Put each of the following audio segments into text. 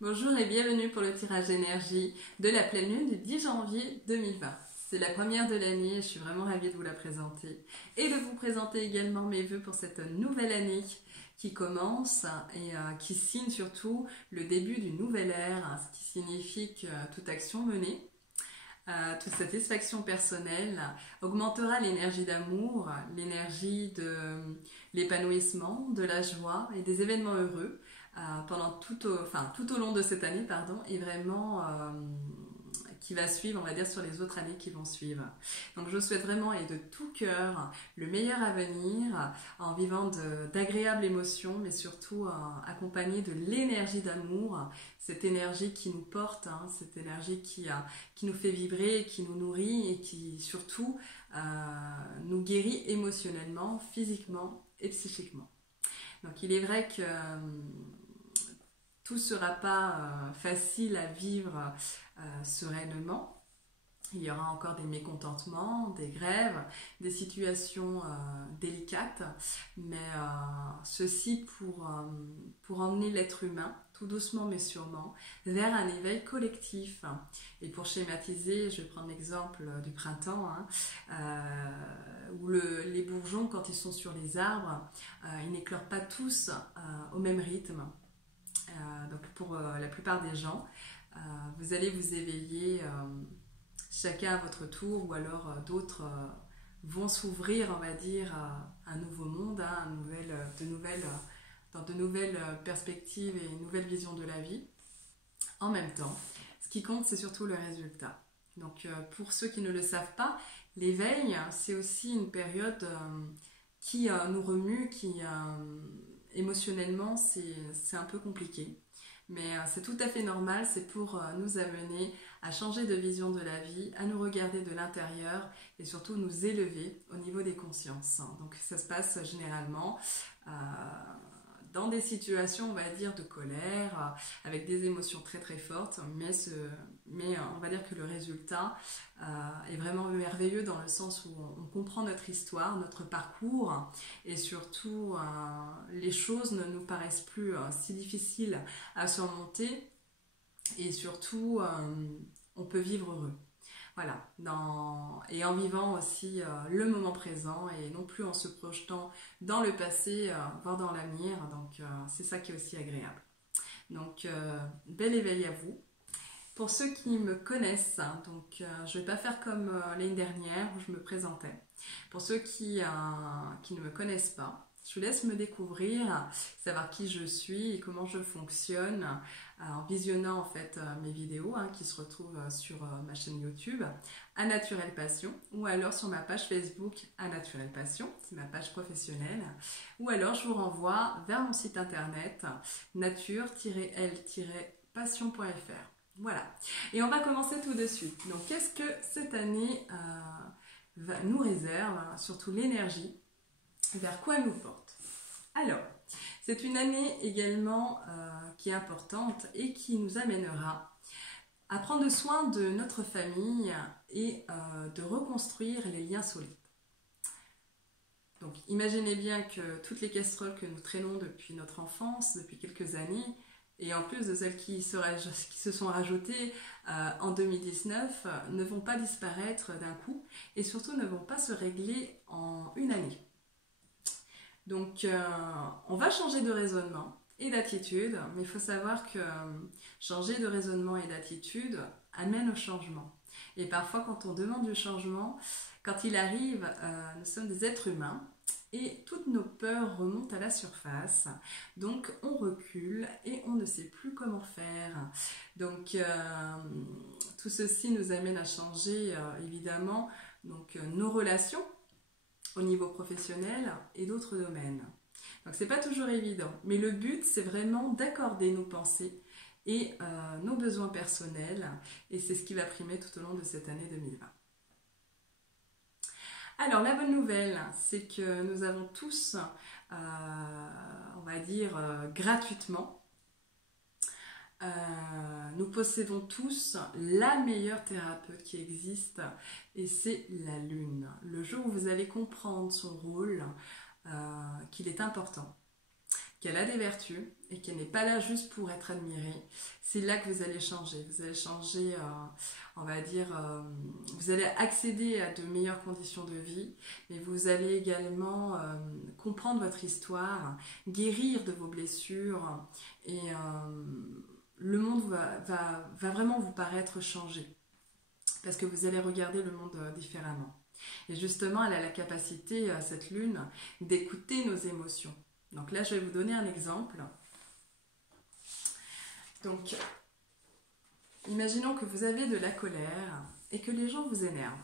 Bonjour et bienvenue pour le tirage énergie de la pleine lune du 10 janvier 2020. C'est la première de l'année et je suis vraiment ravie de vous la présenter et de vous présenter également mes vœux pour cette nouvelle année qui commence et qui signe surtout le début d'une nouvelle ère, ce qui signifie que toute action menée, toute satisfaction personnelle augmentera l'énergie d'amour, l'énergie de l'épanouissement, de la joie et des événements heureux pendant tout au long de cette année, et vraiment qui va suivre, on va dire, sur les autres années qui vont suivre. Donc je souhaite vraiment et de tout cœur le meilleur à venir en vivant d'agréables émotions, mais surtout accompagné de l'énergie d'amour, cette énergie qui nous porte, cette énergie qui nous fait vibrer, qui nous nourrit et qui surtout nous guérit émotionnellement, physiquement et psychiquement. Donc il est vrai que tout ne sera pas facile à vivre sereinement. Il y aura encore des mécontentements, des grèves, des situations délicates, mais ceci pour emmener l'être humain, tout doucement mais sûrement, vers un éveil collectif. Et pour schématiser, je vais prendre l'exemple du printemps, où les bourgeons, quand ils sont sur les arbres, ils n'éclorent pas tous au même rythme. Donc pour la plupart des gens, vous allez vous éveiller chacun à votre tour, ou alors d'autres vont s'ouvrir, on va dire, à un nouveau monde, dans de nouvelles perspectives et une nouvelle vision de la vie. En même temps, ce qui compte, c'est surtout le résultat. Donc pour ceux qui ne le savent pas, l'éveil, c'est aussi une période qui nous remue, qui émotionnellement, c'est un peu compliqué. Mais c'est tout à fait normal, c'est pour nous amener à changer de vision de la vie, à nous regarder de l'intérieur et surtout nous élever au niveau des consciences. Donc ça se passe généralement dans des situations, on va dire, de colère, avec des émotions très très fortes, mais on va dire que le résultat est vraiment merveilleux dans le sens où on comprend notre histoire, notre parcours, et surtout les choses ne nous paraissent plus si difficiles à surmonter, et surtout on peut vivre heureux. Voilà, et en vivant aussi le moment présent et non plus en se projetant dans le passé, voire dans l'avenir. Donc c'est ça qui est aussi agréable. Donc bel éveil à vous. Pour ceux qui me connaissent, donc je ne vais pas faire comme l'année dernière où je me présentais. Pour ceux qui ne me connaissent pas, je vous laisse me découvrir, savoir qui je suis et comment je fonctionne en visionnant en fait mes vidéos qui se retrouvent sur ma chaîne YouTube A Naturelle Passion, ou alors sur ma page Facebook A Naturelle Passion, c'est ma page professionnelle, ou alors je vous renvoie vers mon site internet nature-l-passion.fr. Voilà, et on va commencer tout de suite. Donc qu'est-ce que cette année nous réserve, surtout l'énergie, vers quoi elle nous porte? Alors, c'est une année également qui est importante et qui nous amènera à prendre soin de notre famille et de reconstruire les liens solides. Donc imaginez bien que toutes les casseroles que nous traînons depuis notre enfance, depuis quelques années, et en plus de celles qui se sont rajoutées en 2019, ne vont pas disparaître d'un coup et surtout ne vont pas se régler en une année. Donc on va changer de raisonnement et d'attitude, mais il faut savoir que changer de raisonnement et d'attitude amène au changement. Et parfois quand on demande du changement, quand il arrive, nous sommes des êtres humains, et toutes nos peurs remontent à la surface, donc on recule et on ne sait plus comment faire. Donc tout ceci nous amène à changer évidemment nos relations au niveau professionnel et d'autres domaines. Donc c'est pas toujours évident, mais le but c'est vraiment d'accorder nos pensées et nos besoins personnels, et c'est ce qui va primer tout au long de cette année 2020. Alors la bonne nouvelle, c'est que nous avons tous, on va dire gratuitement, nous possédons tous la meilleure thérapeute qui existe, et c'est la Lune. Le jour où vous allez comprendre son rôle, qu'il est important, qu'elle a des vertus et qu'elle n'est pas là juste pour être admirée. C'est là que vous allez changer. Vous allez changer, on va dire, vous allez accéder à de meilleures conditions de vie, mais vous allez également comprendre votre histoire, guérir de vos blessures et le monde va vraiment vous paraître changé parce que vous allez regarder le monde différemment. Et justement, elle a la capacité, cette lune, d'écouter nos émotions. Donc là, je vais vous donner un exemple. Donc, imaginons que vous avez de la colère et que les gens vous énervent.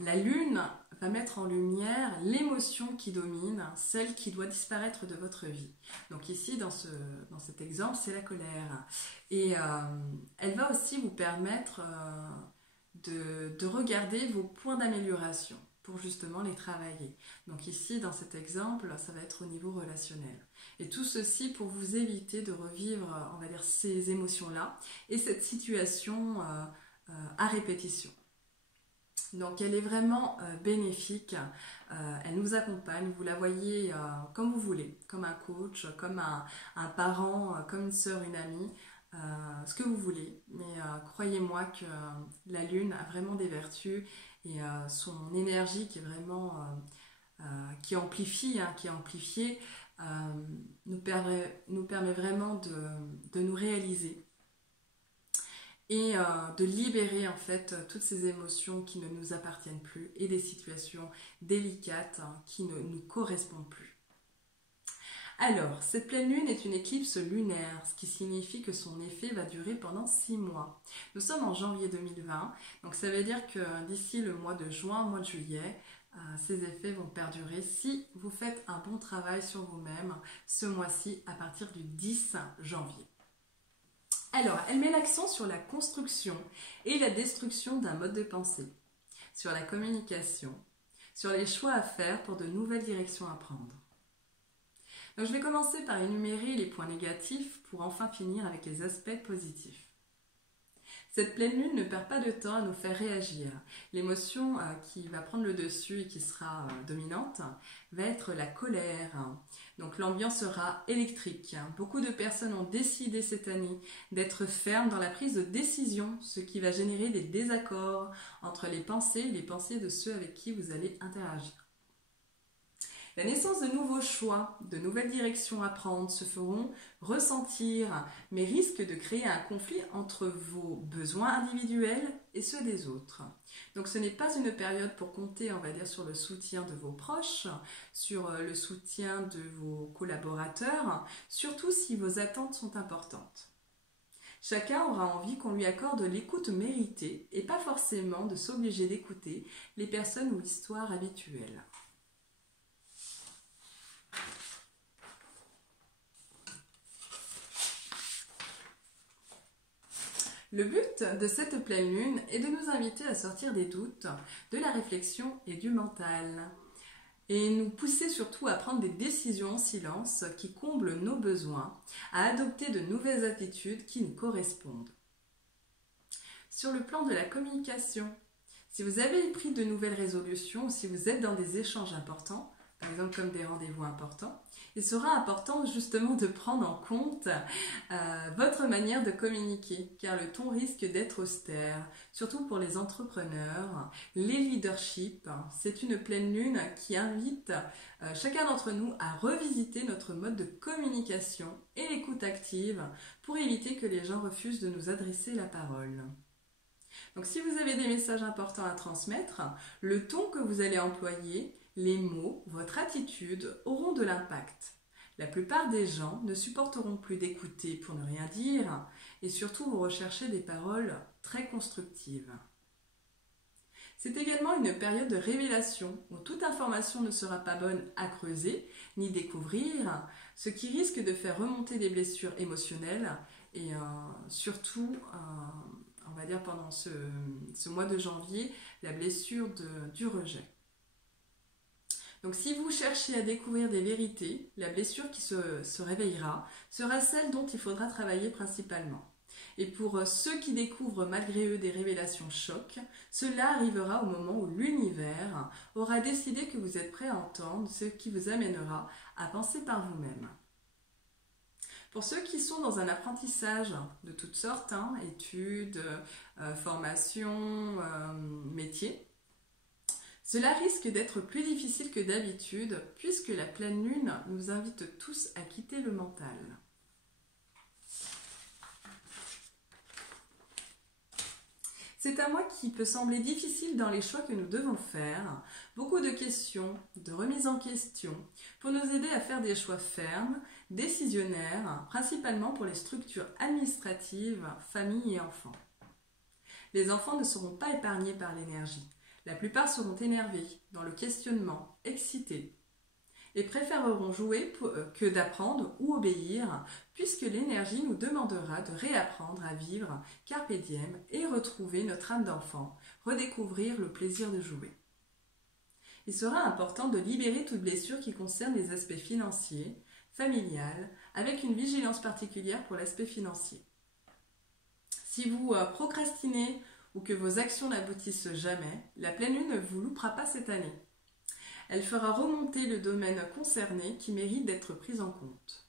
La lune va mettre en lumière l'émotion qui domine, celle qui doit disparaître de votre vie. Donc ici, dans cet exemple, c'est la colère. Et elle va aussi vous permettre de regarder vos points d'amélioration pour justement les travailler. Donc ici, dans cet exemple, ça va être au niveau relationnel. Et tout ceci pour vous éviter de revivre, on va dire, ces émotions-là et cette situation à répétition. Donc elle est vraiment bénéfique, elle nous accompagne, vous la voyez comme vous voulez, comme un coach, comme un parent, comme une sœur, une amie, ce que vous voulez. Mais croyez-moi que la lune a vraiment des vertus et son énergie qui est vraiment, qui amplifie, qui est amplifiée, nous permet vraiment de nous réaliser. Et de libérer en fait toutes ces émotions qui ne nous appartiennent plus et des situations délicates qui ne nous correspondent plus. Alors, cette pleine lune est une éclipse lunaire, ce qui signifie que son effet va durer pendant 6 mois. Nous sommes en janvier 2020, donc ça veut dire que d'ici le mois de juin, mois de juillet, ces effets vont perdurer si vous faites un bon travail sur vous-même ce mois-ci à partir du 10 janvier. Alors, elle met l'accent sur la construction et la destruction d'un mode de pensée, sur la communication, sur les choix à faire pour de nouvelles directions à prendre. Donc, je vais commencer par énumérer les points négatifs pour enfin finir avec les aspects positifs. Cette pleine lune ne perd pas de temps à nous faire réagir. L'émotion qui va prendre le dessus et qui sera dominante va être la colère. Donc l'ambiance sera électrique. Beaucoup de personnes ont décidé cette année d'être fermes dans la prise de décision, ce qui va générer des désaccords entre les pensées et les pensées de ceux avec qui vous allez interagir. La naissance de nouveaux choix, de nouvelles directions à prendre se feront ressentir, mais risquent de créer un conflit entre vos besoins individuels et ceux des autres. Donc ce n'est pas une période pour compter, on va dire, sur le soutien de vos proches, sur le soutien de vos collaborateurs, surtout si vos attentes sont importantes. Chacun aura envie qu'on lui accorde l'écoute méritée et pas forcément de s'obliger d'écouter les personnes ou histoires habituelles. Le but de cette pleine lune est de nous inviter à sortir des doutes, de la réflexion et du mental. Et nous pousser surtout à prendre des décisions en silence qui comblent nos besoins, à adopter de nouvelles attitudes qui nous correspondent. Sur le plan de la communication, si vous avez pris de nouvelles résolutions, si vous êtes dans des échanges importants, par exemple comme des rendez-vous importants, il sera important justement de prendre en compte votre manière de communiquer, car le ton risque d'être austère, surtout pour les entrepreneurs, les leaderships. C'est une pleine lune qui invite chacun d'entre nous à revisiter notre mode de communication et l'écoute active pour éviter que les gens refusent de nous adresser la parole. Donc si vous avez des messages importants à transmettre, le ton que vous allez employer, les mots, votre attitude auront de l'impact. La plupart des gens ne supporteront plus d'écouter pour ne rien dire et surtout vous recherchez des paroles très constructives. C'est également une période de révélation où toute information ne sera pas bonne à creuser ni découvrir, ce qui risque de faire remonter des blessures émotionnelles et surtout, on va dire pendant ce mois de janvier, la blessure du rejet. Donc si vous cherchez à découvrir des vérités, la blessure qui se réveillera sera celle dont il faudra travailler principalement. Et pour ceux qui découvrent malgré eux des révélations chocs, cela arrivera au moment où l'univers aura décidé que vous êtes prêt à entendre, ce qui vous amènera à penser par vous-même. Pour ceux qui sont dans un apprentissage de toutes sortes, études, formations, métiers, cela risque d'être plus difficile que d'habitude puisque la pleine lune nous invite tous à quitter le mental. C'est un mois qui peut sembler difficile dans les choix que nous devons faire, beaucoup de questions, de remises en question, pour nous aider à faire des choix fermes, décisionnaires, principalement pour les structures administratives, familles et enfants. Les enfants ne seront pas épargnés par l'énergie. La plupart seront énervés, dans le questionnement, excités, et préféreront jouer que d'apprendre ou obéir, puisque l'énergie nous demandera de réapprendre à vivre carpe diem et retrouver notre âme d'enfant, redécouvrir le plaisir de jouer. Il sera important de libérer toute blessure qui concerne les aspects financiers, familiales, avec une vigilance particulière pour l'aspect financier. Si vous procrastinez ou que vos actions n'aboutissent jamais, la pleine lune ne vous loupera pas cette année. Elle fera remonter le domaine concerné qui mérite d'être pris en compte.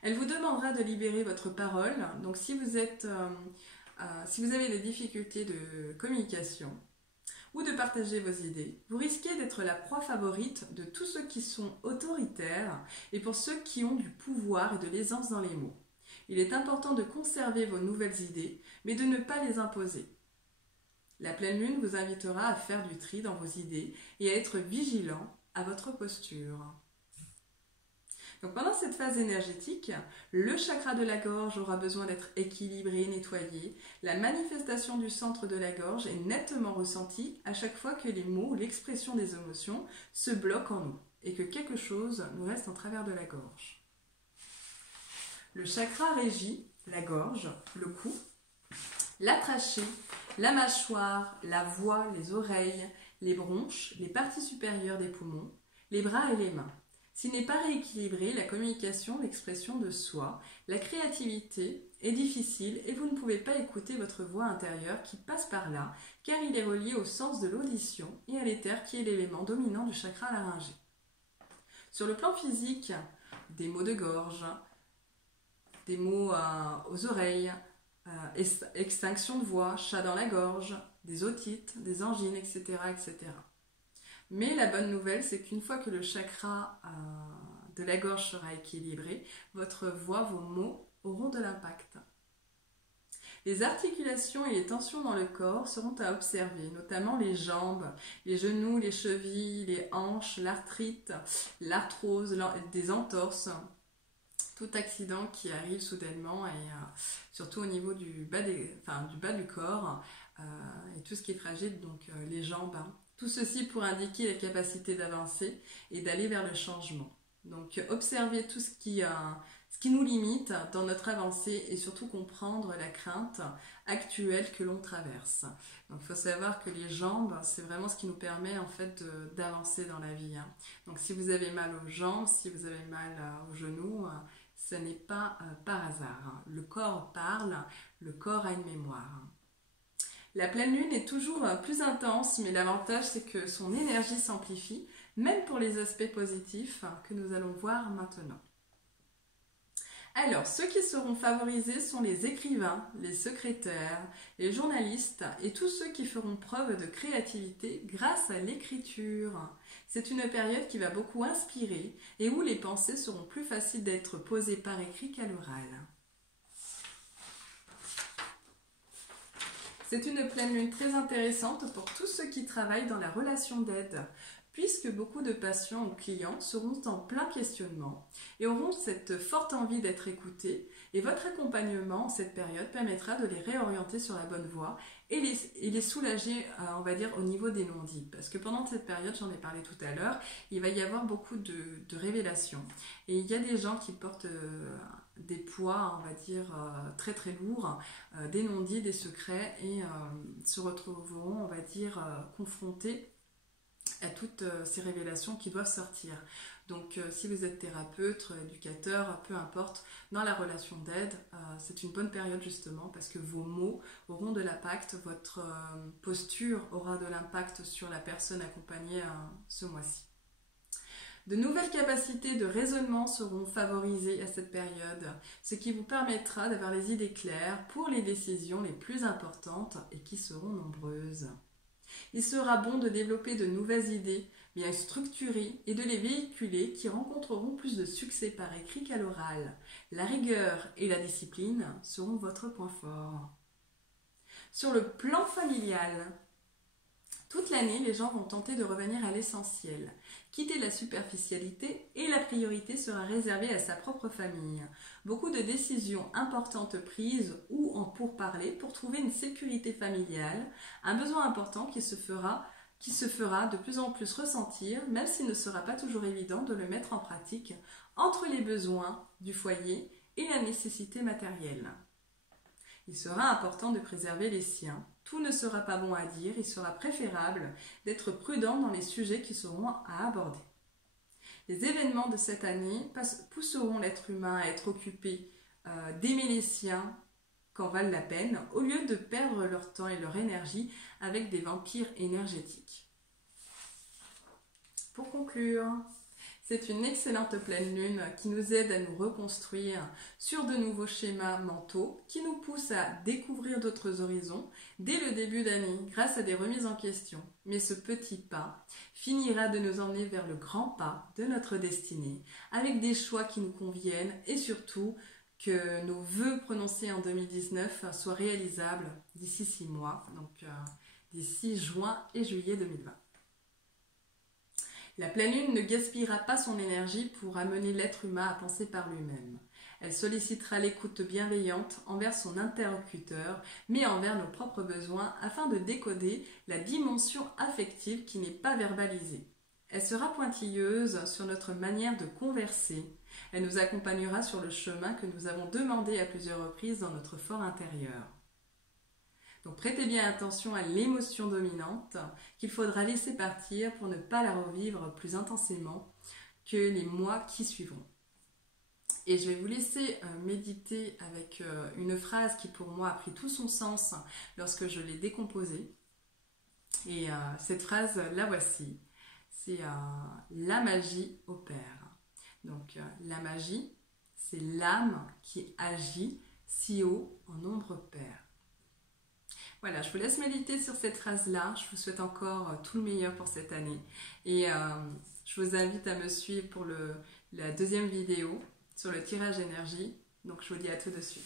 Elle vous demandera de libérer votre parole. Donc si vous avez des difficultés de communication ou de partager vos idées, vous risquez d'être la proie favorite de tous ceux qui sont autoritaires et pour ceux qui ont du pouvoir et de l'aisance dans les mots. Il est important de conserver vos nouvelles idées, mais de ne pas les imposer. La pleine lune vous invitera à faire du tri dans vos idées et à être vigilant à votre posture. Donc pendant cette phase énergétique, le chakra de la gorge aura besoin d'être équilibré, nettoyé. La manifestation du centre de la gorge est nettement ressentie à chaque fois que les mots ou l'expression des émotions se bloquent en nous et que quelque chose nous reste en travers de la gorge. Le chakra régit la gorge, le cou, la trachée, la mâchoire, la voix, les oreilles, les bronches, les parties supérieures des poumons, les bras et les mains. S'il n'est pas rééquilibré, la communication, l'expression de soi, la créativité est difficile et vous ne pouvez pas écouter votre voix intérieure qui passe par là car il est relié au sens de l'audition et à l'éther qui est l'élément dominant du chakra laryngé. Sur le plan physique, des maux de gorge, des maux aux oreilles, extinction de voix, chat dans la gorge, des otites, des angines, etc., etc. Mais la bonne nouvelle, c'est qu'une fois que le chakra de la gorge sera équilibré, votre voix, vos mots auront de l'impact. Les articulations et les tensions dans le corps seront à observer, notamment les jambes, les genoux, les chevilles, les hanches, l'arthrite, l'arthrose, des entorses. Tout accident qui arrive soudainement et surtout au niveau du bas du corps et tout ce qui est fragile, donc les jambes. Tout ceci pour indiquer la capacité d'avancer et d'aller vers le changement. Donc observer tout ce qui nous limite dans notre avancée et surtout comprendre la crainte actuelle que l'on traverse. Donc il faut savoir que les jambes, c'est vraiment ce qui nous permet en fait d'avancer dans la vie. Donc si vous avez mal aux jambes, si vous avez mal aux genoux, ce n'est pas par hasard. Le corps parle, le corps a une mémoire. La pleine lune est toujours plus intense, mais l'avantage c'est que son énergie s'amplifie, même pour les aspects positifs que nous allons voir maintenant. Alors, ceux qui seront favorisés sont les écrivains, les secrétaires, les journalistes et tous ceux qui feront preuve de créativité grâce à l'écriture. C'est une période qui va beaucoup inspirer et où les pensées seront plus faciles d'être posées par écrit qu'à l'oral. C'est une pleine lune très intéressante pour tous ceux qui travaillent dans la relation d'aide, puisque beaucoup de patients ou clients seront en plein questionnement et auront cette forte envie d'être écoutés, et votre accompagnement en cette période permettra de les réorienter sur la bonne voie et les soulager, on va dire, au niveau des non-dits. Parce que pendant cette période, j'en ai parlé tout à l'heure, il va y avoir beaucoup de révélations. Et il y a des gens qui portent des poids, on va dire, très très lourds, des non-dits, des secrets, et se retrouveront, on va dire, confrontés à toutes ces révélations qui doivent sortir. Donc si vous êtes thérapeute, éducateur, peu importe, dans la relation d'aide, c'est une bonne période justement parce que vos mots auront de l'impact, votre posture aura de l'impact sur la personne accompagnée ce mois-ci. De nouvelles capacités de raisonnement seront favorisées à cette période, ce qui vous permettra d'avoir les idées claires pour les décisions les plus importantes et qui seront nombreuses. Il sera bon de développer de nouvelles idées, bien structurées et de les véhiculer qui rencontreront plus de succès par écrit qu'à l'oral. La rigueur et la discipline seront votre point fort. Sur le plan familial, toute l'année, les gens vont tenter de revenir à l'essentiel, quitter la superficialité et la priorité sera réservée à sa propre famille. Beaucoup de décisions importantes prises ou en pourparlers pour trouver une sécurité familiale, un besoin important qui se fera de plus en plus ressentir, même s'il ne sera pas toujours évident de le mettre en pratique entre les besoins du foyer et la nécessité matérielle. Il sera important de préserver les siens. Tout ne sera pas bon à dire, il sera préférable d'être prudent dans les sujets qui seront à aborder. Les événements de cette année pousseront l'être humain à être occupé, d'aimer les siens qu'en valent la peine, au lieu de perdre leur temps et leur énergie avec des vampires énergétiques. Pour conclure, c'est une excellente pleine lune qui nous aide à nous reconstruire sur de nouveaux schémas mentaux, qui nous poussent à découvrir d'autres horizons dès le début d'année grâce à des remises en question. Mais ce petit pas finira de nous emmener vers le grand pas de notre destinée, avec des choix qui nous conviennent et surtout que nos vœux prononcés en 2019 soient réalisables d'ici 6 mois, donc d'ici juin et juillet 2020. La pleine lune ne gaspillera pas son énergie pour amener l'être humain à penser par lui-même. Elle sollicitera l'écoute bienveillante envers son interlocuteur, mais envers nos propres besoins afin de décoder la dimension affective qui n'est pas verbalisée. Elle sera pointilleuse sur notre manière de converser. Elle nous accompagnera sur le chemin que nous avons demandé à plusieurs reprises dans notre fort intérieur. Donc prêtez bien attention à l'émotion dominante qu'il faudra laisser partir pour ne pas la revivre plus intensément que les mois qui suivront. Et je vais vous laisser méditer avec une phrase qui pour moi a pris tout son sens lorsque je l'ai décomposée. Et cette phrase, la voici. C'est la magie opère. Donc la magie, c'est l'âme qui agit si haut en nombre pair. Voilà, je vous laisse méditer sur cette phrase-là. Je vous souhaite encore tout le meilleur pour cette année. Et je vous invite à me suivre pour la deuxième vidéo sur le tirage énergie. Donc je vous dis à tout de suite.